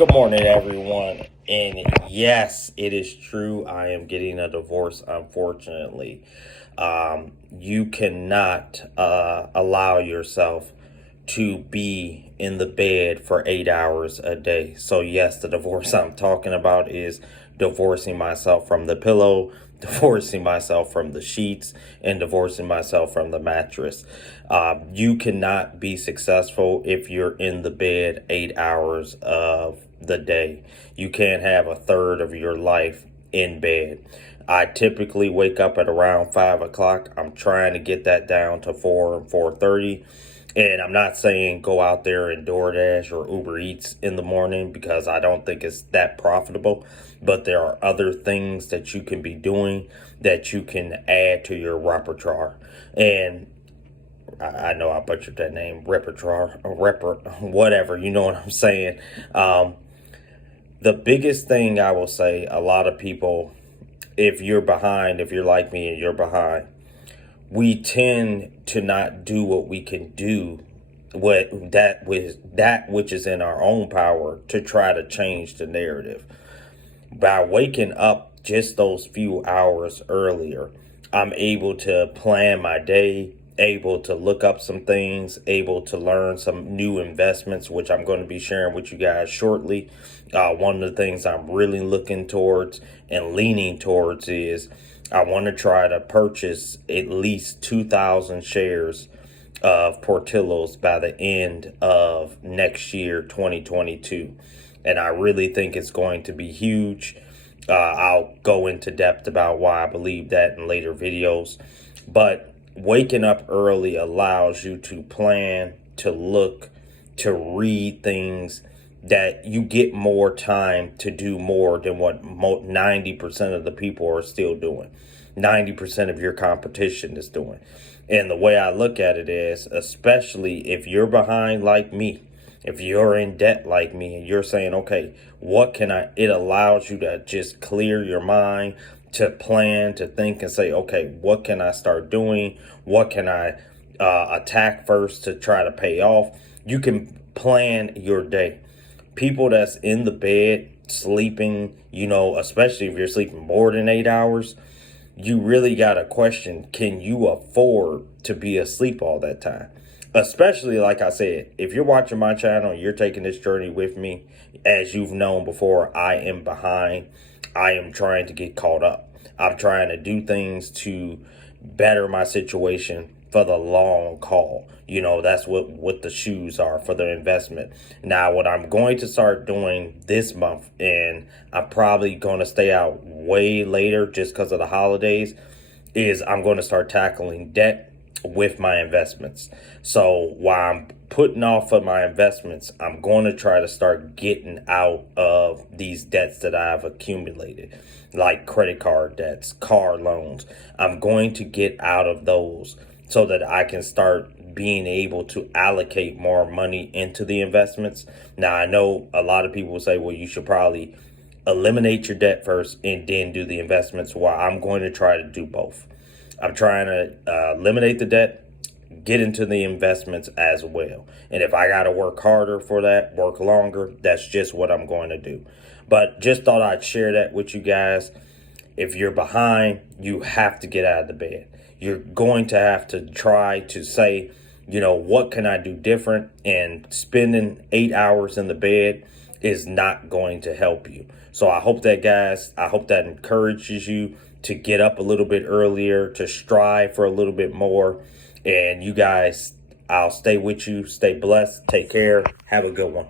Good morning, everyone. And yes, it is true. I am getting a divorce, unfortunately. You cannot allow yourself to be in the bed for 8 hours a day. So, yes, the divorce I'm talking about is divorcing myself from the pillow, divorcing myself from the sheets, and divorcing myself from the mattress. You cannot be successful if you're in the bed 8 hours of the day. You can't have a third of your life in bed. I typically wake up at around 5 o'clock. I'm trying to get that down to 4 and 4:30. And I'm not saying go out there and DoorDash or Uber Eats in the morning because I don't think it's that profitable. But there are other things that you can be doing that you can add to your repertoire. And I know I butchered that name, repertoire, whatever, you know what I'm saying. The biggest thing I will say, a lot of people, if you're behind, if you're like me and you're behind, we tend to not do what we can do, that which is in our own power to try to change the narrative. By waking up just those few hours earlier, I'm able to plan my day, able to look up some things, able to learn some new investments, which I'm going to be sharing with you guys shortly. One of the things I'm really looking towards and leaning towards is I want to try to purchase at least 2,000 shares of Portillo's by the end of next year, 2022. And I really think it's going to be huge. I'll go into depth about why I believe that in later videos. But waking up early allows you to plan, to look, to read things, that you get more time to do more than what 90% of the people are still doing. 90% of your competition is doing. And the way I look at it is, especially if you're behind like me, if you're in debt like me and you're saying, okay, it allows you to just clear your mind, to plan, to think and say, okay, what can I start doing? What can I attack first to try to pay off? You can plan your day. People that's in the bed sleeping, especially if you're sleeping more than 8 hours, you really got to question, can you afford to be asleep all that time? Especially, like I said, if you're watching my channel, you're taking this journey with me. As you've known before, I am behind. I am trying to get caught up. I'm trying to do things to better my situation for the long haul. That's what the shoes are for the investment. Now, what I'm going to start doing this month, and I'm probably going to stay out way later just because of the holidays, is I'm going to start tackling debt with my investments. So while I'm putting off of my investments, I'm going to try to start getting out of these debts that I've accumulated, like credit card debts, car loans. I'm going to get out of those so that I can start being able to allocate more money into the investments. Now, I know a lot of people will say, well, you should probably eliminate your debt first and then do the investments. Well, I'm going to try to do both. I'm trying to eliminate the debt, get into the investments as well. And if I got to work harder for that, work longer, that's just what I'm going to do. But just thought I'd share that with you guys. If you're behind, you have to get out of the bed. You're going to have to try to say, what can I do different? And spending 8 hours in the bed is not going to help you. So I hope that encourages you to get up a little bit earlier, to strive for a little bit more. And you guys, I'll stay with you. Stay blessed. Take care. Have a good one.